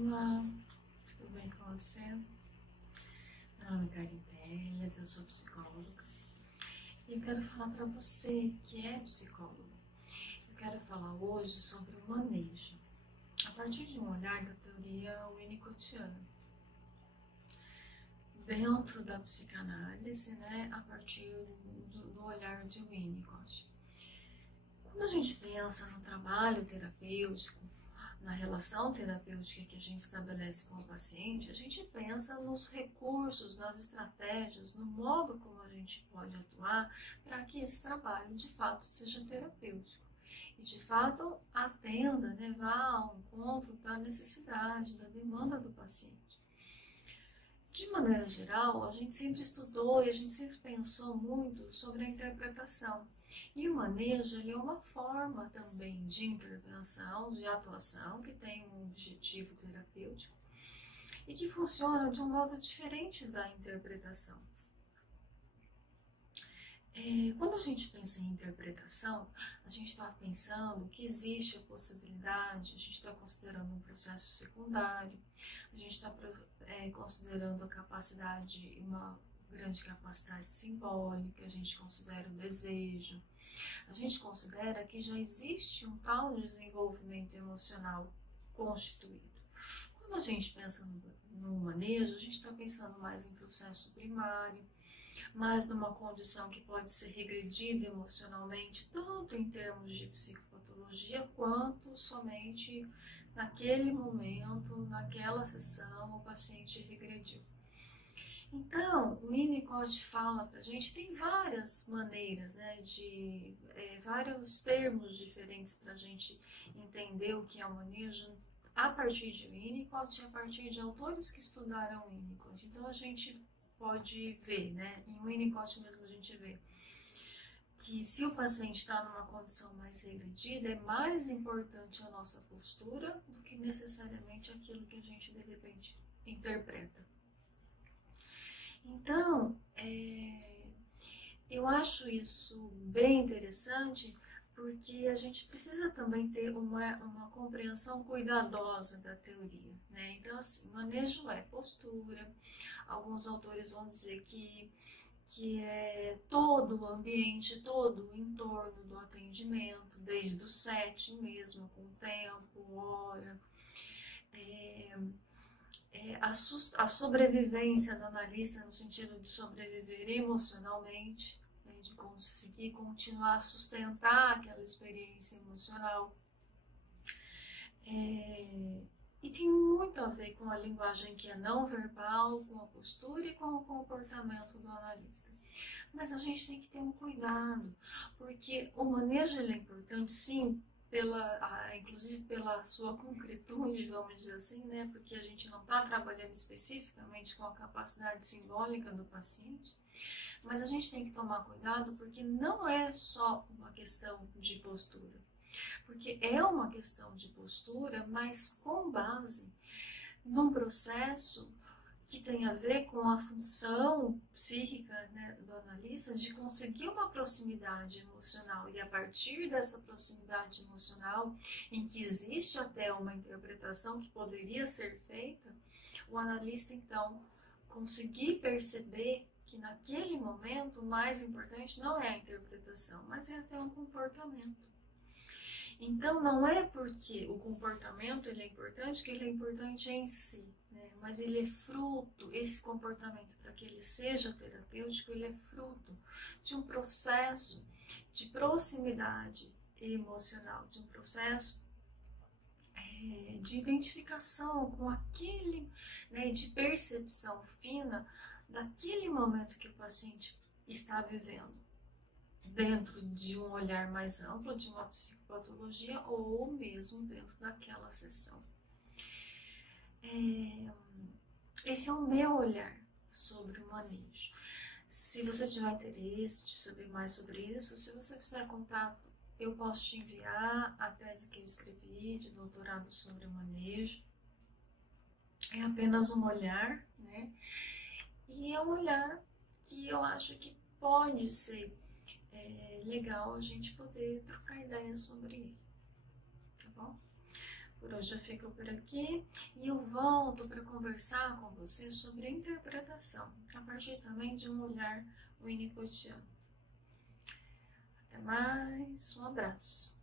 Olá, tudo bem com você? Meu nome é Karen Telles, eu sou psicóloga e eu quero falar para você que é psicólogo. Eu quero falar hoje sobre o manejo, a partir de um olhar da teoria winnicottiana. Dentro da psicanálise, né, a partir do olhar de Winnicott. Quando a gente pensa no trabalho terapêutico, na relação terapêutica que a gente estabelece com o paciente, a gente pensa nos recursos, nas estratégias, no modo como a gente pode atuar para que esse trabalho de fato seja terapêutico e de fato atenda, né, vá ao encontro da necessidade, da demanda do paciente. De maneira geral, a gente sempre estudou e a gente sempre pensou muito sobre a interpretação. E o manejo ele é uma forma também de intervenção, de atuação, que tem um objetivo terapêutico e que funciona de um modo diferente da interpretação. Quando a gente pensa em interpretação, a gente está pensando que existe a possibilidade, a gente está considerando um processo secundário, a gente está considerando a capacidade, uma grande capacidade simbólica, a gente considera o desejo, a gente considera que já existe um tal desenvolvimento emocional constituído. Quando a gente pensa no manejo, a gente está pensando mais em processo primário, mais numa condição que pode ser regredida emocionalmente, tanto em termos de psicopatologia, quanto somente naquele momento, naquela sessão, o paciente regrediu. Então, o Winnicott fala pra gente, tem várias maneiras, né, vários termos diferentes para a gente entender o que é o manejo, a partir de Winnicott e a partir de autores que estudaram Winnicott. Então, a gente pode ver, né, em Winnicott mesmo a gente vê que se o paciente está numa condição mais regredida, é mais importante a nossa postura do que necessariamente aquilo que a gente de repente interpreta. Então, eu acho isso bem interessante porque a gente precisa também ter uma compreensão cuidadosa da teoria, né? Então, assim, manejo é postura. Alguns autores vão dizer que é todo o ambiente, todo o entorno do atendimento, desde o setting mesmo, com tempo, hora, a sobrevivência do analista no sentido de sobreviver emocionalmente, né, de conseguir continuar a sustentar aquela experiência emocional. E tem muito a ver com a linguagem que é não verbal, com a postura e com o comportamento do analista. Mas a gente tem que ter um cuidado, porque o manejo é importante, sim, inclusive pela sua concretude, vamos dizer assim, né? Porque a gente não está trabalhando especificamente com a capacidade simbólica do paciente, mas a gente tem que tomar cuidado porque não é só uma questão de postura. Porque é uma questão de postura, mas com base num processo que tem a ver com a função psíquica, né, do analista de conseguir uma proximidade emocional e a partir dessa proximidade emocional, em que existe até uma interpretação que poderia ser feita, o analista então conseguir perceber que naquele momento o mais importante não é a interpretação, mas é até um comportamento. Então, não é porque o comportamento ele é importante que ele é importante em si, né? Mas ele é fruto, esse comportamento, para que ele seja terapêutico, ele é fruto de um processo de proximidade emocional, de um processo de identificação com aquele, né, de percepção fina daquele momento que o paciente está vivendo, dentro de um olhar mais amplo, de uma psicopatologia ou mesmo dentro daquela sessão. Esse é o meu olhar sobre o manejo. Se você tiver interesse de saber mais sobre isso, se você fizer contato, eu posso te enviar a tese que eu escrevi de doutorado sobre o manejo. É apenas um olhar, né? E é um olhar que eu acho que pode ser legal a gente poder trocar ideias sobre ele, tá bom? Por hoje eu fico por aqui e eu volto para conversar com você sobre a interpretação, a partir também de um olhar winnicottiano. Até mais, um abraço.